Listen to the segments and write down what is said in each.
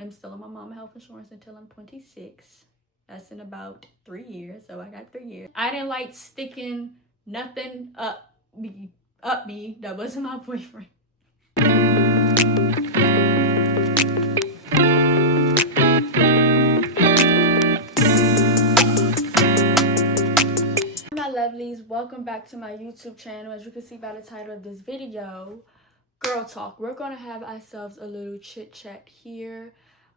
am still on my mama health insurance until I'm 26. That's in about 3 years, so I got 3 years. I didn't like sticking nothing up me that wasn't my boyfriend. My lovelies, welcome back to my YouTube channel. As you can see by the title of this video, girl talk. We're gonna have ourselves a little chit chat here,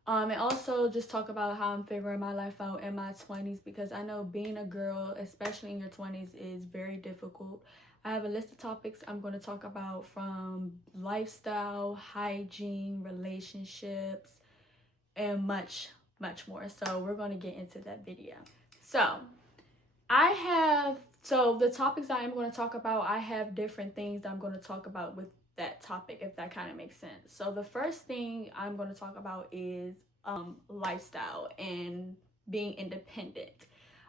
and also just talk about how I'm figuring my life out in my 20s, because I know being a girl, especially in your 20s, is very difficult. I have a list of topics I'm going to talk about, from lifestyle, hygiene, relationships, and much more. So we're going to get into that video. So the topics I am going to talk about, I have different things that I'm going to talk about with that topic, if that kind of makes sense. So the first thing I'm going to talk about is lifestyle and being independent.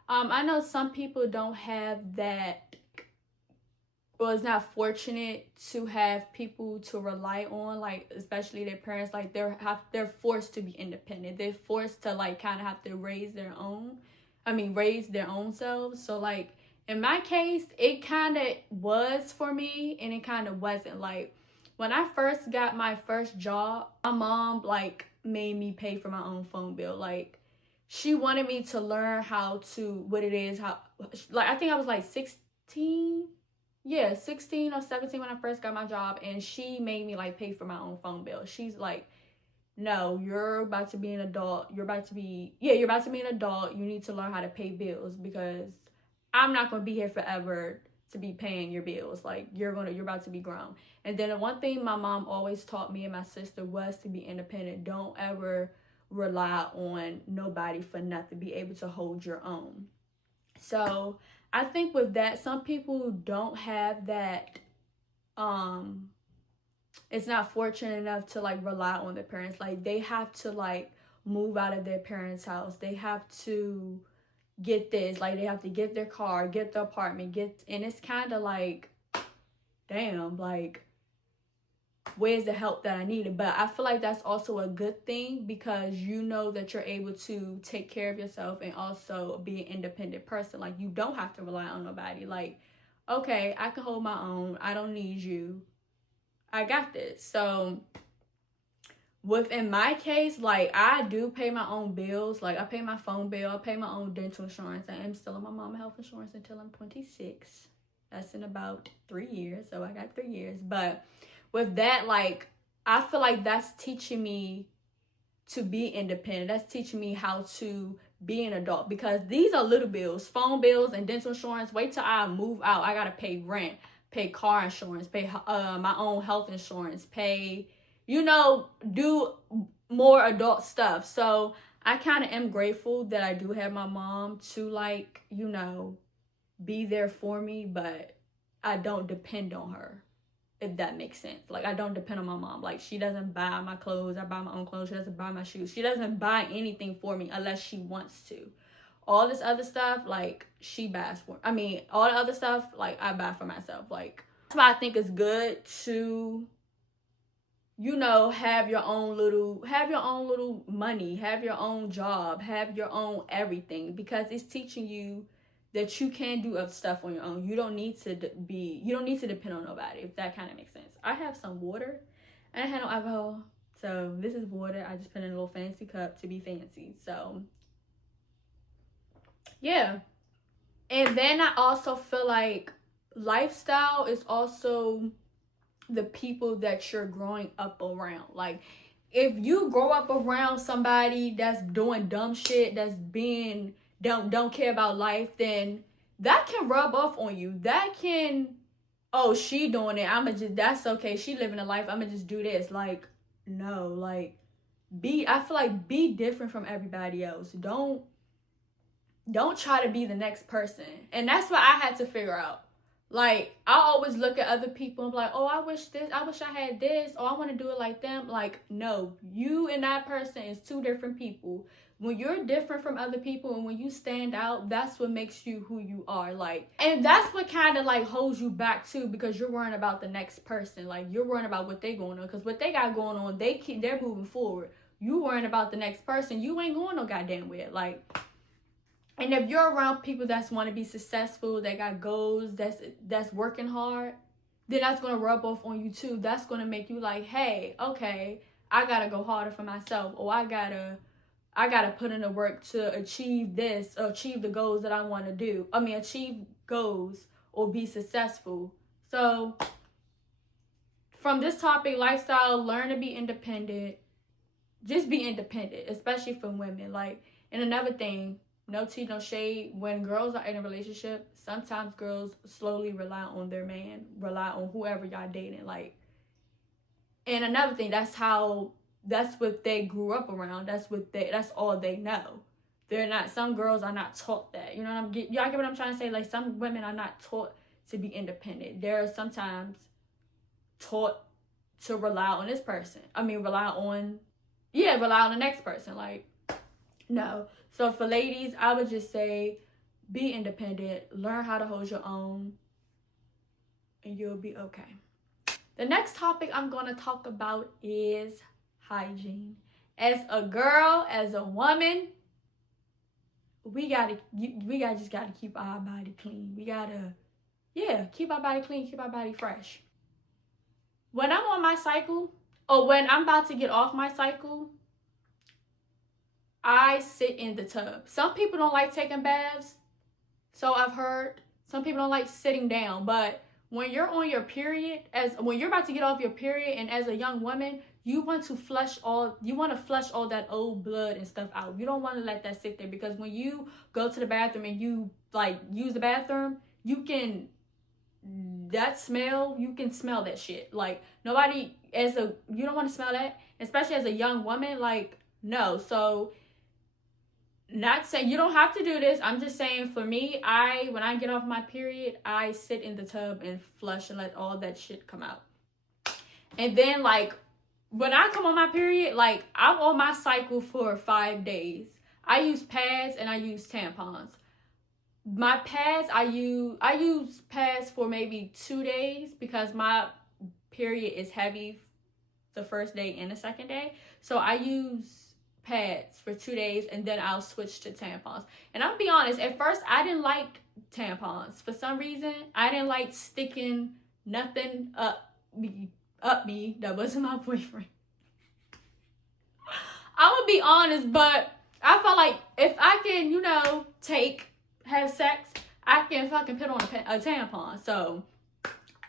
I know some people don't have that, well, it's not fortunate to have people to rely on, like especially their parents. Like they're forced to be independent. They're forced to like kind of have to raise their own selves. So like in my case, it kind of was for me, and it kind of wasn't. Like when I first got my first job, my mom like made me pay for my own phone bill. Like she wanted me to learn I think I was like 16. Yeah, 16 or 17 when I first got my job, and she made me like pay for my own phone bill. She's like, no, you're about to be an adult. You're about to be an adult. You need to learn how to pay bills, because I'm not going to be here forever to be paying your bills. Like you're about to be grown. And then the one thing my mom always taught me and my sister was to be independent. Don't ever rely on nobody for nothing. Be able to hold your own. So I think with that, some people don't have that, it's not fortunate enough to like rely on their parents. Like they have to like move out of their parents' house. They have to get this, like they have to get their car, get the apartment, and it's kind of like, damn, like where's the help that I needed? But I feel like that's also a good thing, because you know that you're able to take care of yourself and also be an independent person. Like you don't have to rely on nobody. Like, okay, I can hold my own. I don't need you. I got this. So within my case, like I do pay my own bills. Like I pay my phone bill, I pay my own dental insurance. I am still on my mama health insurance until I'm 26. That's in about 3 years, so I got 3 years. But with that, like I feel like that's teaching me to be independent. That's teaching me how to be an adult, because these are little bills, phone bills and dental insurance. Wait till I move out, I gotta pay rent, pay car insurance, pay my own health insurance, pay, do more adult stuff. So I kind of am grateful that I do have my mom to like, be there for me, but I don't depend on her, if that makes sense. Like I don't depend on my mom. Like she doesn't buy my clothes. I buy my own clothes. She doesn't buy my shoes. She doesn't buy anything for me unless she wants to. All this other stuff, like she buys for. All the other stuff, like I buy for myself. Like that's why I think it's good to, have your own little money, have your own job, have your own everything, because it's teaching you that you can do stuff on your own. You don't need to depend on nobody, if that kind of makes sense. I have some water. I didn't have no alcohol, so this is water. I just put in a little fancy cup to be fancy. So yeah. And then I also feel like lifestyle is also the people that you're growing up around. Like if you grow up around somebody that's doing dumb shit, that's being don't care about life, then that can rub off on you. That can, oh, she doing it, that's okay, she living a life, I'ma just do this. Like no, like I feel like be different from everybody else. Don't try to be the next person. And that's what I had to figure out. Like I always look at other people and be like, oh, I wish I had this, or I want to do it like them. Like no, you and that person is two different people. When you're different from other people and when you stand out, that's what makes you who you are. Like, and that's what kind of like holds you back too, because you're worrying about the next person. Like you're worrying about what they going on, because what they got going on, they're moving forward. you worrying about the next person, you ain't going no goddamn where. Like, and if you're around people that's want to be successful, that got goals, that's working hard, then that's going to rub off on you too. That's going to make you like, hey, okay, I got to go harder for myself, or I got to put in the work to achieve this, or achieve the goals that I want to do. I mean, achieve goals or be successful. So from this topic, lifestyle, learn to be independent. Just be independent, especially for women. Like, and another thing, no tea, no shade. When girls are in a relationship, sometimes girls slowly rely on their man, rely on whoever y'all dating. Like, and another thing, that's what they grew up around. That's all they know. They're not, some girls are not taught that. You know what y'all get what I'm trying to say? Like, some women are not taught to be independent. They're sometimes taught to rely on this person. I mean, rely on the next person. Like, no. So for ladies, I would just say, be independent, learn how to hold your own, and you'll be okay. The next topic I'm going to talk about is hygiene. As a girl, as a woman, we just gotta keep our body clean. We gotta, keep our body clean, keep our body fresh. When I'm on my cycle, or when I'm about to get off my cycle, I sit in the tub. Some people don't like taking baths, so I've heard. Some people don't like sitting down, but when you're on your period, when you're about to get off your period, and as a young woman, you want to flush all that old blood and stuff out. You don't want to let that sit there, because when you go to the bathroom and you like use the bathroom, you can smell that shit. Like, you don't want to smell that, especially as a young woman. Like, no. So, not saying you don't have to do this. I'm just saying, for me, when I get off my period, I sit in the tub and flush and let all that shit come out. And then, like, when I come on my period, like, I'm on my cycle for 5 days. I use pads and I use tampons. My pads, I use pads for maybe 2 days, because my period is heavy the first day and the second day. So I use pads for 2 days, and then I'll switch to tampons. And I'll be honest, at first I didn't like tampons. For some reason, I didn't like sticking nothing up me that wasn't my boyfriend. I'm gonna be honest, but I felt like if I can, have sex, I can fucking put on a tampon. So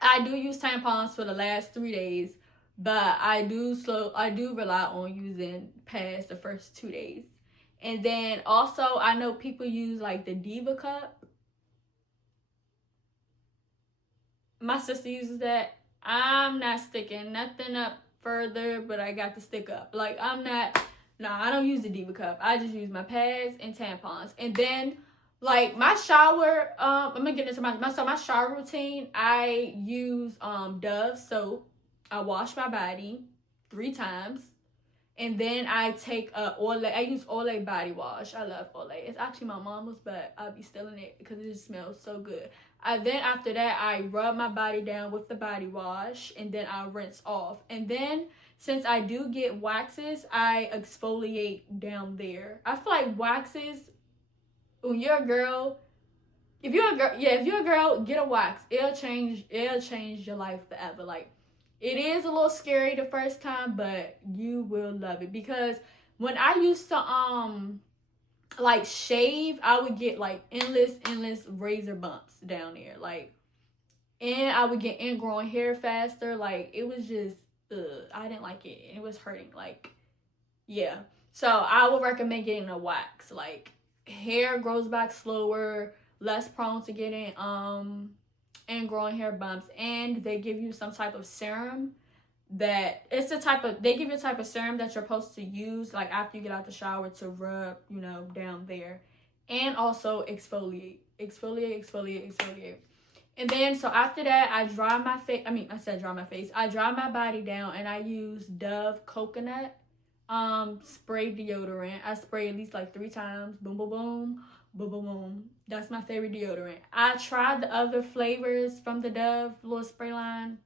I do use tampons for the last 3 days, but I do rely on using pads the first 2 days. And then also, I know people use like the Diva cup. My sister uses that. I'm not sticking nothing up further, but I got to stick up. Like, I don't use the Diva cup. I just use my pads and tampons. And then, like, my shower, I'm gonna get into my shower routine. I use Dove soap. I wash my body 3 times. And then I take I use Olay body wash. I love Olay. It's actually my mama's, but I'll be stealing it because it just smells so good. Then after that, I rub my body down with the body wash, and then I rinse off. And then, since I do get waxes, I exfoliate down there. I feel like waxes, when you're a girl, if you're a girl, get a wax. It'll change your life forever. Like, it is a little scary the first time, but you will love it. Because when I used to like shave, I would get like endless razor bumps down there. Like, and I would get ingrown hair faster. Like, it was just I didn't like it. It was hurting. Like, yeah. So I would recommend getting a wax. Like, hair grows back slower, less prone to getting ingrown hair bumps, and they give you some type of serum they give you a type of serum that you're supposed to use like after you get out the shower to rub down there, and also exfoliate. And then, so after that, I dry my face. I dry my body down, and I use Dove coconut spray deodorant. I spray at least like 3 times. Boom, boom, boom. Boom, boom, boom. That's my favorite deodorant. I tried the other flavors from the Dove little spray line.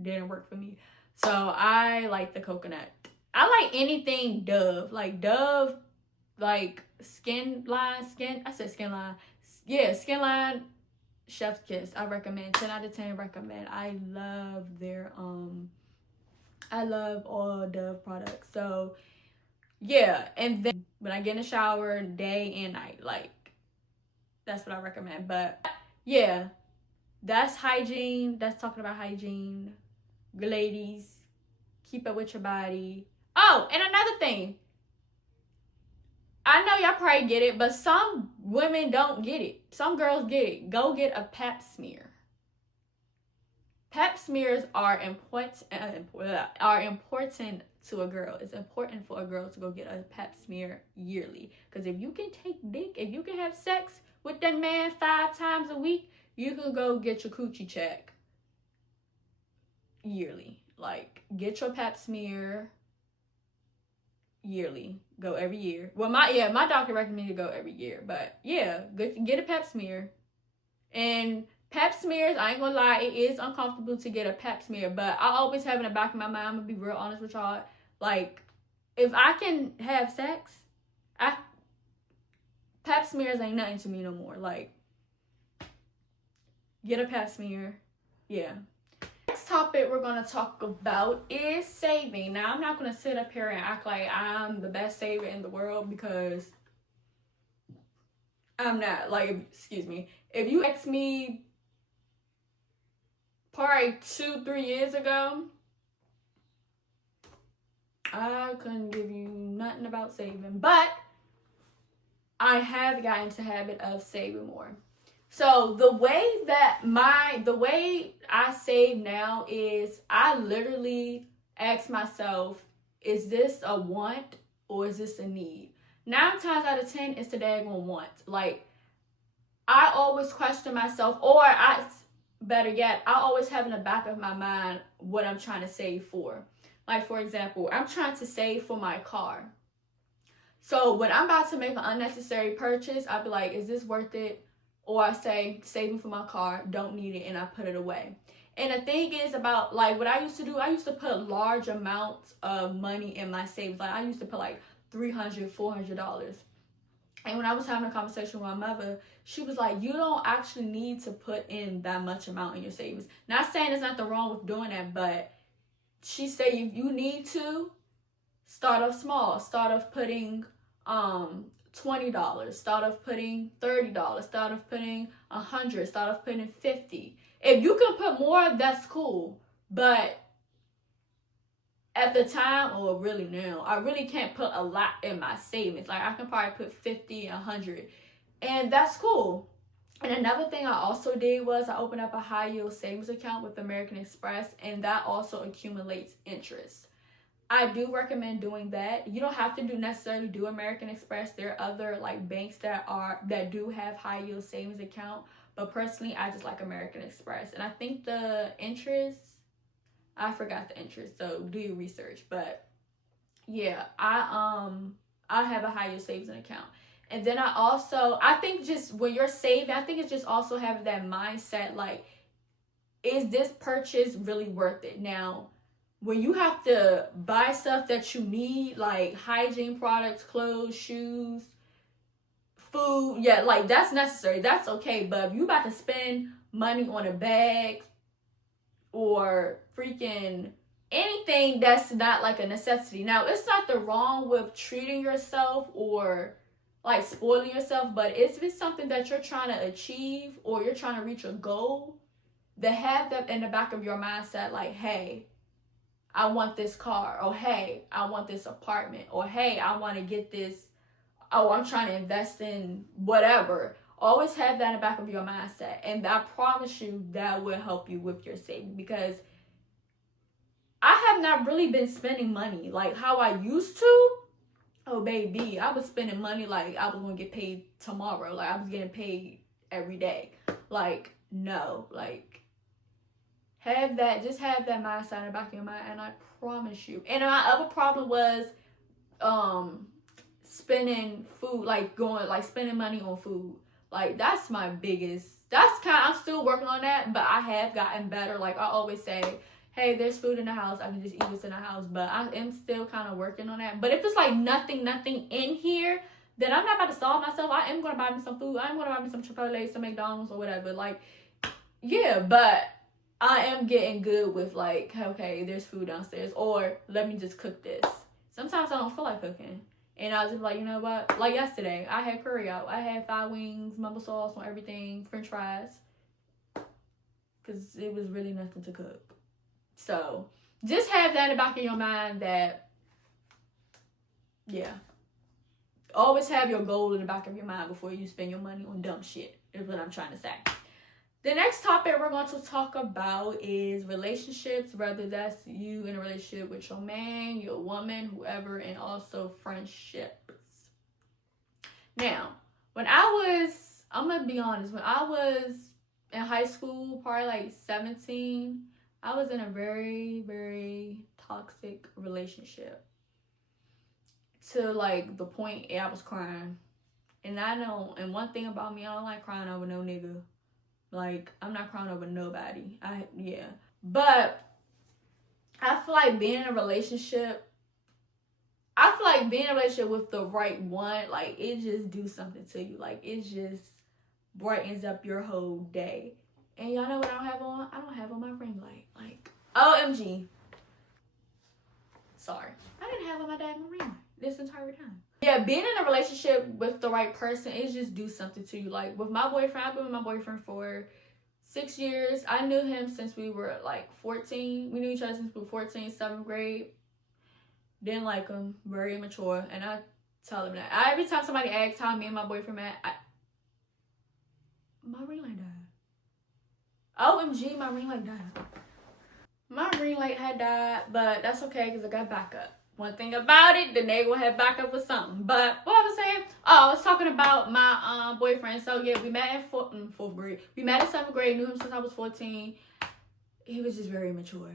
Didn't work for me. So I like the coconut. I like anything Dove. Like Dove, like skin line, skin. I said skin line. Yeah, skin line. Chef's Kiss. I recommend. 10 out of 10 recommend. I love all Dove products. So yeah, and then when I get in the shower, day and night, like that's what I recommend. But yeah, that's hygiene. That's talking about hygiene. Ladies, keep up with your body. Oh, and another thing. I know y'all probably get it, but some women don't get it. Some girls get it. Go get a pap smear. Pap smears are important to a girl. It's important for a girl to go get a pap smear yearly. Because if you can take dick, if you can have sex with that man 5 times a week, you can go get your coochie check yearly. Like, get your pap smear yearly. Go every year. Well, my doctor recommended to go every year. But yeah, get a pap smear. And pap smears, I ain't gonna lie, it is uncomfortable to get a pap smear, but I always have in the back of my mind, I'm gonna be real honest with y'all, like, if I can have sex, pap smears ain't nothing to me no more. Like, get a pap smear. Yeah. Next topic we're gonna talk about is saving. Now, I'm not gonna sit up here and act like I'm the best saver in the world, because I'm not. Like, excuse me. If you ask me probably 2-3 years ago, I couldn't give you nothing about saving, but I have gotten into the habit of saving more. So the way I save now is I literally ask myself, is this a want or is this a need? 9 times out of 10, it's a daggone want. Like, I always question myself, or better yet, I always have in the back of my mind what I'm trying to save for. Like, for example, I'm trying to save for my car. So when I'm about to make an unnecessary purchase, I'll be like, is this worth it? Or I say, saving for my car, don't need it, and I put it away. And the thing is about, like, what I used to do, I used to put large amounts of money in my savings. Like, I used to put like $300, $400. And when I was having a conversation with my mother, she was like, you don't actually need to put in that much amount in your savings. Not saying there's nothing wrong with doing that, but she said if you need to, start off small. Start off putting $20. Start off putting $30. Start off putting $100. Start off putting $50. If you can put more, that's cool. But at the time, or really now, I really can't put a lot in my savings. Like, I can probably put 50 and 100, and that's cool. And another thing I also did was I opened up a high yield savings account with American Express, and that also accumulates interest. I do recommend doing that. You don't have to necessarily do American Express. There are other like banks that do have high yield savings account, but personally, I just like American Express, and I think the interest, I forgot the interest, so do your research. But yeah, I have a high yield savings account. And then I think just when you're saving, I think it's just also having that mindset, like, is this purchase really worth it? Now, when you have to buy stuff that you need, like hygiene products, clothes, shoes, food, yeah, like, that's necessary. That's okay. But if you about to spend money on a bag or freaking anything that's not like a necessity. Now, it's not the wrong with treating yourself or like spoiling yourself, but if it's something that you're trying to achieve or you're trying to reach a goal, to have that in the back of your mindset, like, hey, I want this car, or hey, I want this apartment, or hey, I want to get this, oh, I'm trying to invest in whatever. Always have that in the back of your mindset, and I promise you that will help you with your saving, because I have not really been spending money like how I used to. Oh, baby, I was spending money like I was going to get paid tomorrow. Like, I was getting paid every day. Like, no, like, have that mindset in the back of your mind, and I promise you. And my other problem was spending food, like spending money on food. Like, that's my biggest, I'm still working on that, but I have gotten better. Like, I always say, hey, there's food in the house, I can just eat what's in the house. But I am still kind of working on that. But if it's like nothing in here, then I'm not about to starve myself. I am gonna buy me some food. I'm gonna buy me some Chipotle, some McDonald's, or whatever. Like, yeah, but I am getting good with like, okay, there's food downstairs, or let me just cook this. Sometimes I don't feel like cooking, and I was just like, you know what? Like yesterday, I had curry out. I had 5 wings, mumble sauce on everything, French fries, because it was really nothing to cook. So just have that in the back of your mind that, yeah, always have your goal in the back of your mind before you spend your money on dumb shit, is what I'm trying to say. The next topic we're going to talk about is relationships, whether that's you in a relationship with your man, your woman, whoever, and also friendships. Now, I'm going to be honest, when I was in high school, probably like 17, I was in a very, very toxic relationship. To like the point I was crying. And and one thing about me, I don't like crying over no nigga. Like, I'm not crying over nobody. But I feel like being in a relationship with the right one, like, it just do something to you. Like, it just brightens up your whole day. And y'all know what I don't have on? I don't have on my ring light. Like, OMG. Sorry. I didn't have on my daggone ring light this entire time. Yeah, being in a relationship with the right person, it just do something to you. Like, with my boyfriend, I've been with my boyfriend for 6 years. I knew him since we were like 14. We knew each other since we were 14, 7th grade. Didn't like him. Very immature. And I tell him that. Every time somebody asks how me and my boyfriend met, my ring light died. OMG, my ring light died. My ring light had died, but that's okay because I got backup. One thing about it, the nigga will have backup with something. But what I was saying, I was talking about my boyfriend. So yeah, we met in fourth grade. We met in 7th grade. Knew him since I was 14. He was just very immature.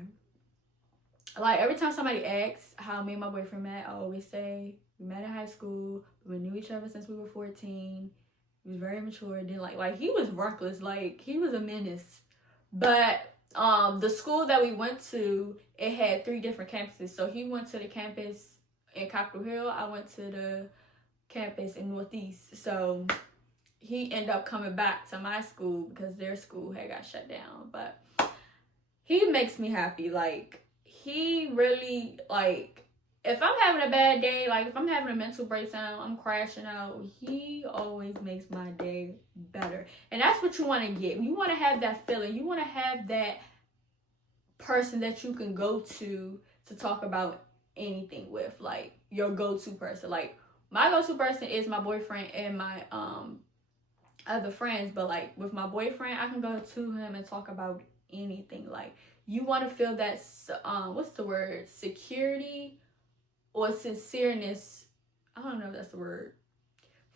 Like, every time somebody asks how me and my boyfriend met, I always say we met in high school. We knew each other since we were 14. He was very mature. Then like he was reckless. Like, he was a menace. But the school that we went to, it had 3 different campuses. So he went to the campus in Capitol Hill. I went to the campus in Northeast. So he ended up coming back to my school because their school had got shut down. But he makes me happy. Like, he really, like, if I'm having a bad day, like if I'm having a mental breakdown, I'm crashing out, he always makes my day better. And that's what you want to get. You want to have that feeling. You want to have that person that you can go to talk about anything with, like your go-to person. Like, my go-to person is my boyfriend and my other friends, but like with my boyfriend, I can go to him and talk about anything. Like, you want to feel that security or sincereness, I don't know if that's the word,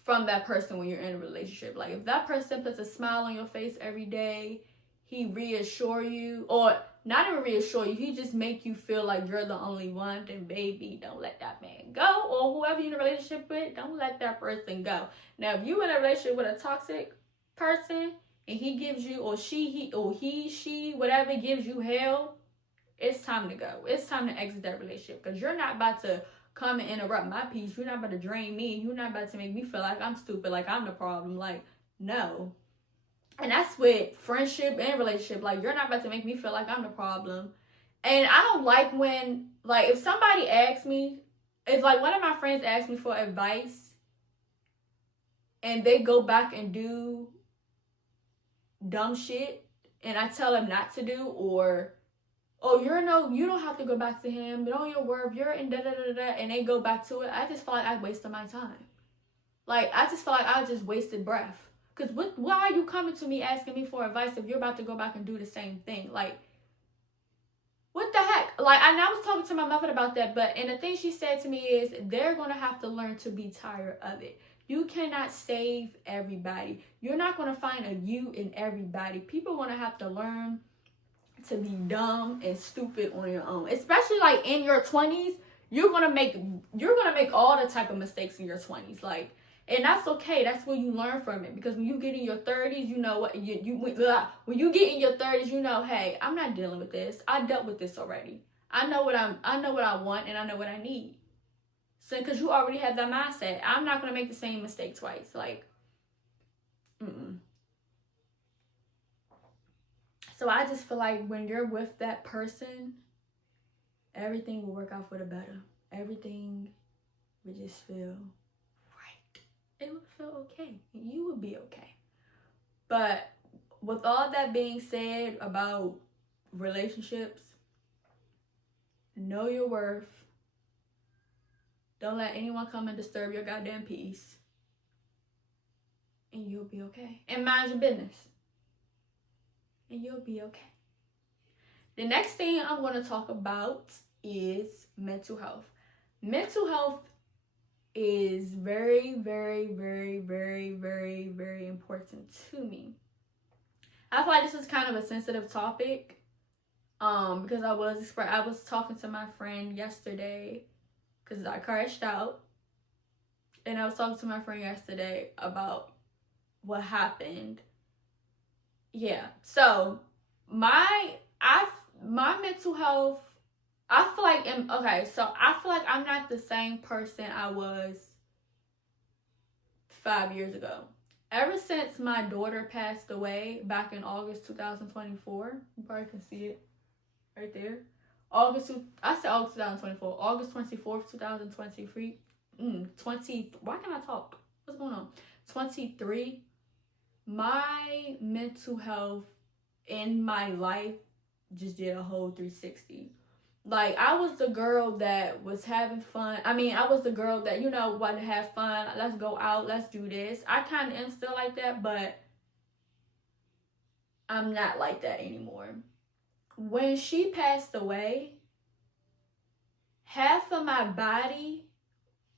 from that person when you're in a relationship. Like, if that person puts a smile on your face every day, he reassure you, or not even reassure you, he just make you feel like you're the only one, then baby, don't let that man go. Or whoever you're in a relationship with, don't let that person go. Now, if you're in a relationship with a toxic person and he gives you, or she, whatever, gives you hell, it's time to go. It's time to exit that relationship, because you're not about to come and interrupt my peace. You're not about to drain me. You're not about to make me feel like I'm stupid, like I'm the problem. Like, no. And that's with friendship and relationship. Like, you're not about to make me feel like I'm the problem. And I don't like when, like, if somebody asks me, if like one of my friends asks me for advice and they go back and do dumb shit and I tell them not to do, or, oh, you don't have to go back to him, know your worth, you're in da-da-da-da, and they go back to it, I just feel like I wasted my time. Like, I just feel like I just wasted breath. Because why are you coming to me asking me for advice if you're about to go back and do the same thing? Like, what the heck? Like, I was talking to my mother about that, and the thing she said to me is, they're going to have to learn to be tired of it. You cannot save everybody. You're not going to find a you in everybody. People are going to have to learn to be dumb and stupid on your own. Especially, like, in your 20s, you're gonna make all the type of mistakes in your 20s. Like, And that's okay. That's where you learn from it. Because when you get in your 30s, you know what when you get in your 30s, you know, hey, I'm not dealing with this. I dealt with this already. I know what I want, and I know what I need. So because you already have that mindset, I'm not gonna make the same mistake twice. Like, So I just feel like when you're with that person, everything will work out for the better. Everything would just feel right. It would feel okay. You would be okay. But with all that being said about relationships, know your worth. Don't let anyone come and disturb your goddamn peace. And you'll be okay. And mind your business. And you'll be okay. The next thing I'm going to talk about is mental health. Mental health is very, very, very, very, very, very important to me. I feel like this is kind of a sensitive topic, because I was talking to my friend yesterday, because I crashed out, and I was talking to my friend yesterday about what happened. Yeah, so my mental health, I feel like I feel like I'm not the same person I was 5 years ago. Ever since my daughter passed away back in August 2024, you probably can see it right there. August 2024, August 24th, 2023. Why can't I talk? What's going on? 23. My mental health in my life just did a whole 360. Like, I was the girl that was having fun. I mean, I was the girl that, wanted to have fun. Let's go out. Let's do this. I kind of am still like that, but I'm not like that anymore. When she passed away, half of my body,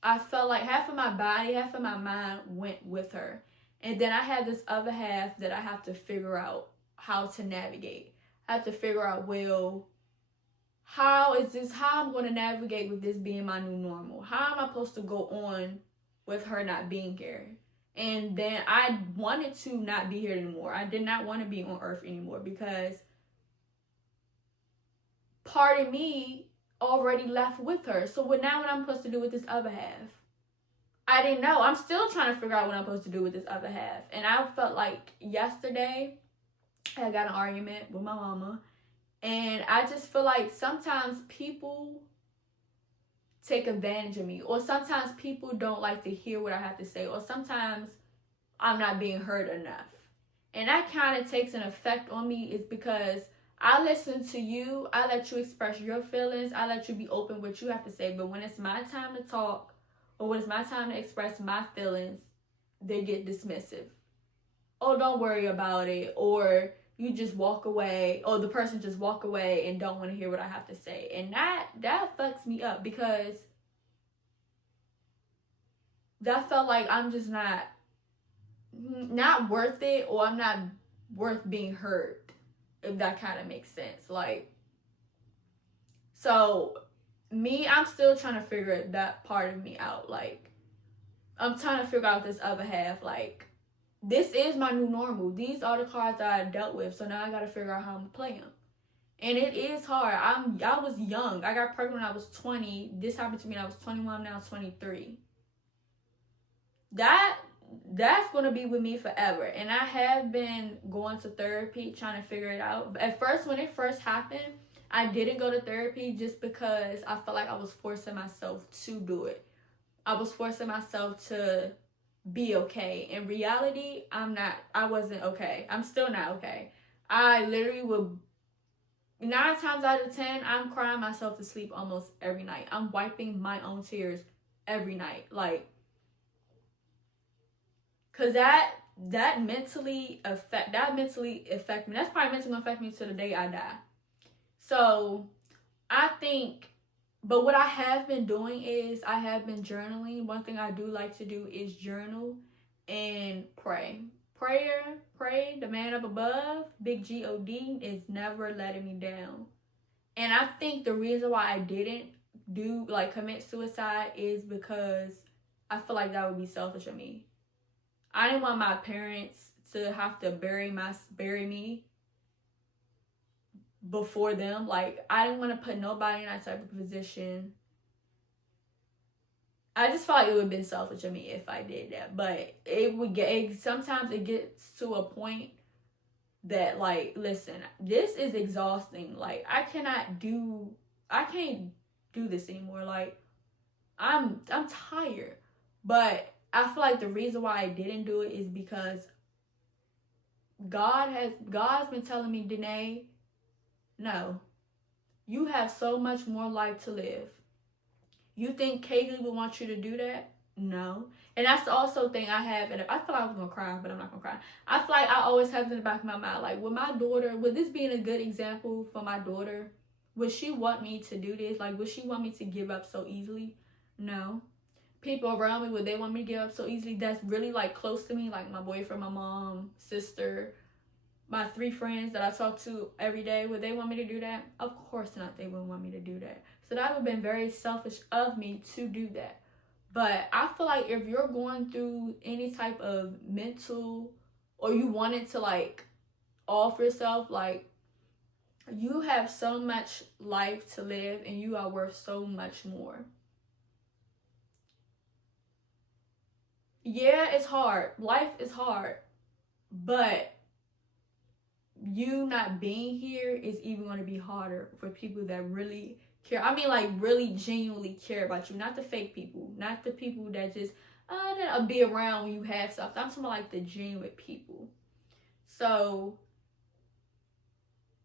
I felt like half of my body, half of my mind went with her. And then I had this other half that I have to figure out how to navigate. I have to figure out, well, how I'm going to navigate with this being my new normal? How am I supposed to go on with her not being here? And then I wanted to not be here anymore. I did not want to be on earth anymore, because part of me already left with her. So what I'm supposed to do with this other half? I didn't know. I'm still trying to figure out what I'm supposed to do with this other half. And I felt like yesterday I got an argument with my mama. And I just feel like sometimes people take advantage of me. Or sometimes people don't like to hear what I have to say. Or sometimes I'm not being heard enough. And that kind of takes an effect on me, is because I listen to you. I let you express your feelings. I let you be open with what you have to say. But when it's my time to talk, or when it's my time to express my feelings, they get dismissive. Oh, don't worry about it. Or you just walk away, or the person just walk away and don't want to hear what I have to say. And that fucks me up, because that felt like I'm just not worth it, or I'm not worth being heard, if that kind of makes sense. Like, so me, I'm still trying to figure that part of me out. Like, I'm trying to figure out this other half. Like, this is my new normal. These are the cards that I dealt with. So now I got to figure out how I'm going to play them. And it is hard. I was young. I got pregnant when I was 20. This happened to me when I was 21, now 23. That's going to be with me forever. And I have been going to therapy, trying to figure it out. At first, when it first happened, I didn't go to therapy just because I felt like I was forcing myself to do it. I was forcing myself to be okay. In reality, I wasn't okay. I'm still not okay. I literally would, 9 times out of 10, I'm crying myself to sleep almost every night. I'm wiping my own tears every night. Like, cause that mentally affect me. That's probably mentally gonna affect me to the day I die. So I think, but what I have been doing is I have been journaling. One thing I do like to do is journal and pray. Pray, the man up above, big G-O-D, is never letting me down. And I think the reason why I didn't commit suicide is because I feel like that would be selfish of me. I didn't want my parents to have to bury me before them. Like, I didn't want to put nobody in that type of position. I just felt like it would have been selfish of me if I did that. But sometimes it gets to a point that, like, listen, this is exhausting. Like, I can't do this anymore. Like, I'm tired. But I feel like the reason why I didn't do it is because God's been telling me, Danae, no, you have so much more life to live. You think Kaylee would want you to do that? No. And that's the also thing I have, and I feel like I was gonna cry, but I'm not gonna cry. I feel like I always have in the back of my mind, like, would this being a good example for my daughter? Would she want me to do this? Like, would she want me to give up so easily? No. People around me, would they want me to give up so easily? That's really, like, close to me, like my boyfriend, my mom, sister, my 3 friends that I talk to every day, would they want me to do that? Of course not, they wouldn't want me to do that. So that would have been very selfish of me to do that. But I feel like if you're going through any type of mental, or you wanted to, like, off yourself, like, you have so much life to live and you are worth so much more. Yeah, it's hard. Life is hard. But you not being here is even going to be harder for people that really care. I mean, like, really genuinely care about you. Not the fake people. Not the people that just that'll be around when you have stuff. I'm talking about, like, the genuine people. So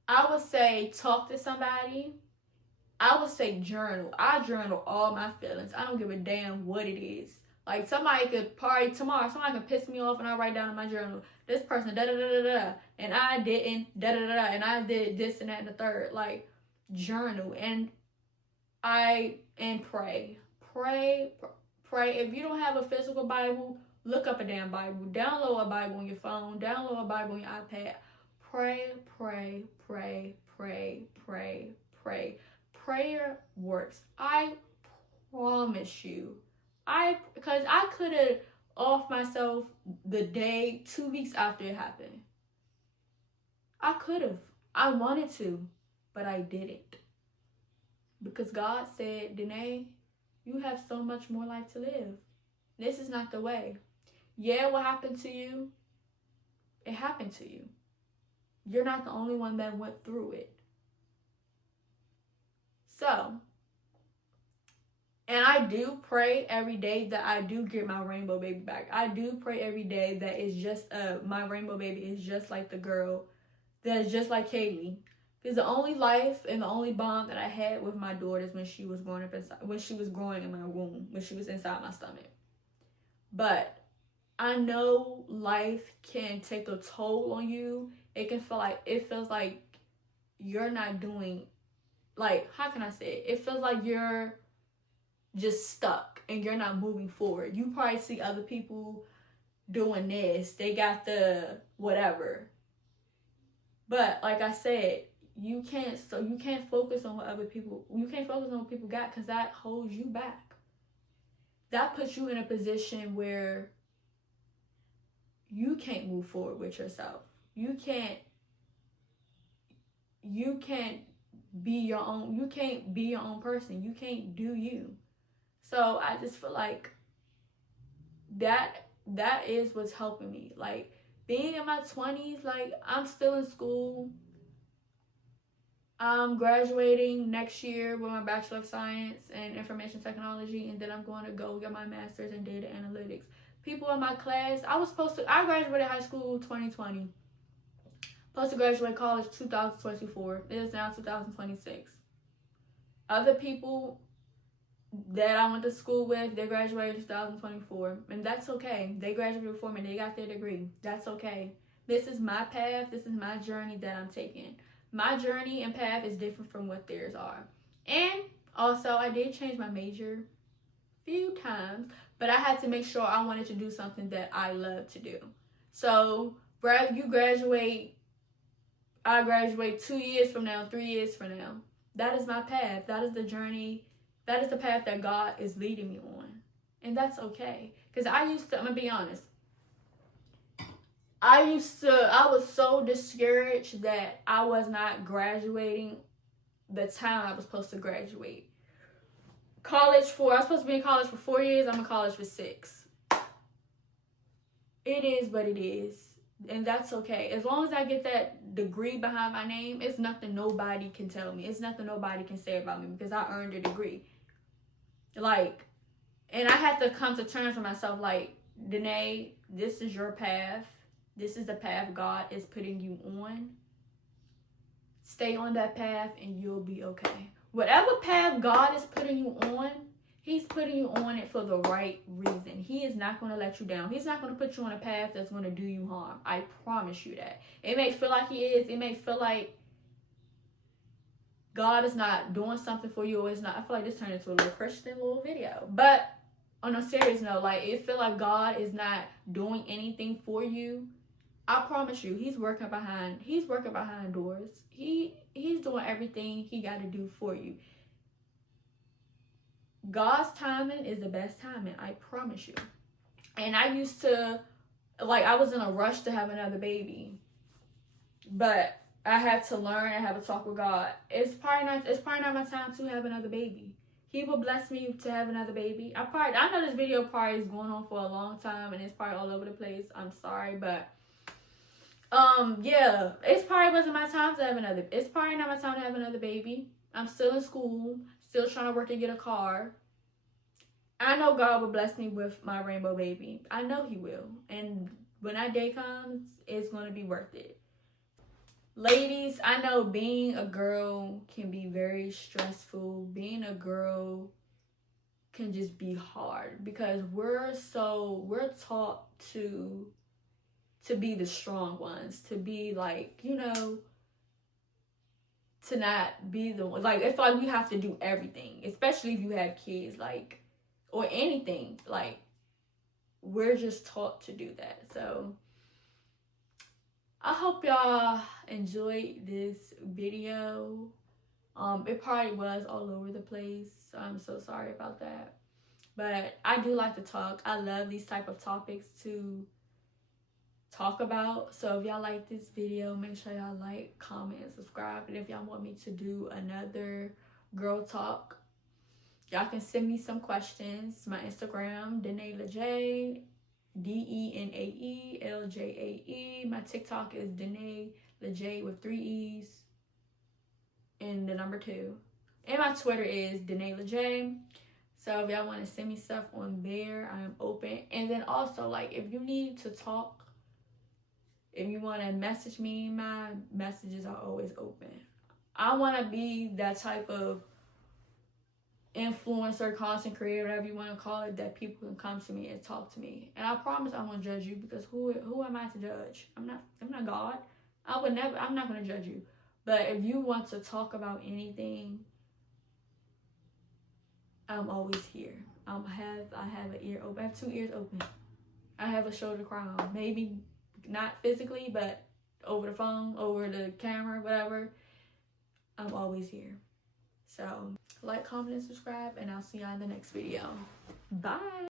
I would say talk to somebody. I would say journal. I journal all my feelings. I don't give a damn what it is. Like, somebody could probably tomorrow, somebody could piss me off and I write down in my journal, this person, da da da da da, and I didn't, da da da da, and I did this and that and the third. Like, journal and pray. Pray. If you don't have a physical Bible, look up a damn Bible. Download a Bible on your phone. Download a Bible on your iPad. Pray, pray, pray, pray, pray, pray. Prayer works. I promise you. Because I could have off myself the day 2 weeks after it happened. I could have. I wanted to, but I didn't. Because God said, Danae, you have so much more life to live. This is not the way. Yeah, what happened to you? It happened to you. You're not the only one that went through it. So, and I do pray every day that I do get my rainbow baby back. I do pray every day that it's just my rainbow baby is just like the girl that is just like Kaylee. Because the only life and the only bond that I had with my daughter is when she was growing in my womb, when she was inside my stomach. But I know life can take a toll on you. It feels like you're not doing, like, how can I say it? It feels like you're just stuck and you're not moving forward. You probably see other people doing this. They got the whatever. But like I said, you can't focus on what people got, because that holds you back. That puts you in a position where you can't move forward with yourself. You can't be your own person. You can't do you. So I just feel like that is what's helping me. Like, being in my 20s, like, I'm still in school. I'm graduating next year with my Bachelor of Science in Information Technology, and then I'm going to go get my Master's in Data Analytics. People in my class, I graduated high school 2020. Supposed to graduate college 2024. It is now 2026. Other people that I went to school with, they graduated in 2024, and that's okay. They graduated before me. They got their degree. That's okay. This is my path. This is my journey that I'm taking. My journey and path is different from what theirs are. And also, I did change my major a few times, but I had to make sure I wanted to do something that I love to do. So, whether you I graduate 2 years from now, 3 years from now. That is my path. That is the journey. That is the path that God is leading me on. And that's okay. Because I'm gonna be honest, I was so discouraged that I was not graduating the time I was supposed to graduate. I was supposed to be in college for 4 years, I'm in college for 6. It is what it is. And that's okay. As long as I get that degree behind my name, it's nothing nobody can tell me. It's nothing nobody can say about me because I earned a degree. Like, and I had to come to terms with myself, like, Danae, this is your path. This is the path God is putting you on. Stay on that path and you'll be okay. Whatever path God is putting you on, He's putting you on it for the right reason. He is not going to let you down. He's not going to put you on a path that's going to do you harm. I promise you that. It may feel like He is. It may feel like God is not doing something for you or it's not. I feel like this turned into a little Christian little video. But on a serious note, like, it feel like God is not doing anything for you. I promise you, He's working behind doors. He's doing everything He got to do for you. God's timing is the best timing, I promise you. And I used to, like, I was in a rush to have another baby. But I had to learn and have a talk with God. It's probably not my time to have another baby. He will bless me to have another baby. I know this video probably is going on for a long time and it's probably all over the place. I'm sorry, but yeah, it's probably not my time to have another baby. I'm still in school, still trying to work to get a car. I know God will bless me with my rainbow baby. I know He will. And when that day comes, it's going to be worth it. Ladies, I know being a girl can be very stressful. Being a girl can just be hard because we're taught to be the strong ones, to be like, you know, to not be the one. Like, it's like we have to do everything, especially if you have kids, like, or anything. Like, we're just taught to do that. So I hope y'all enjoyed this video. It probably was all over the place. I'm so sorry about that. But I do like to talk. I love these type of topics to talk about. So if y'all like this video, make sure y'all like, comment, and subscribe. And if y'all want me to do another girl talk, y'all can send me some questions. My Instagram, Danae LeJay, DenaeLjae. My TikTok is Danae LeJay with 3 E's and the number 2. And my Twitter is Danae LeJay. So if y'all want to send me stuff on there, I am open. And then also, like, if you need to talk, if you want to message me, my messages are always open. I want to be that type of influencer, content creator, whatever you want to call it, that people can come to me and talk to me. And I promise I won't judge you because who am I to judge? I'm not God. I'm not going to judge you. But if you want to talk about anything, I'm always here. I have an ear open. I have 2 ears open. I have a shoulder cry on. Maybe not physically, but over the phone, over the camera, whatever. I'm always here. So like, comment, and subscribe, and I'll see y'all in the next video. Bye.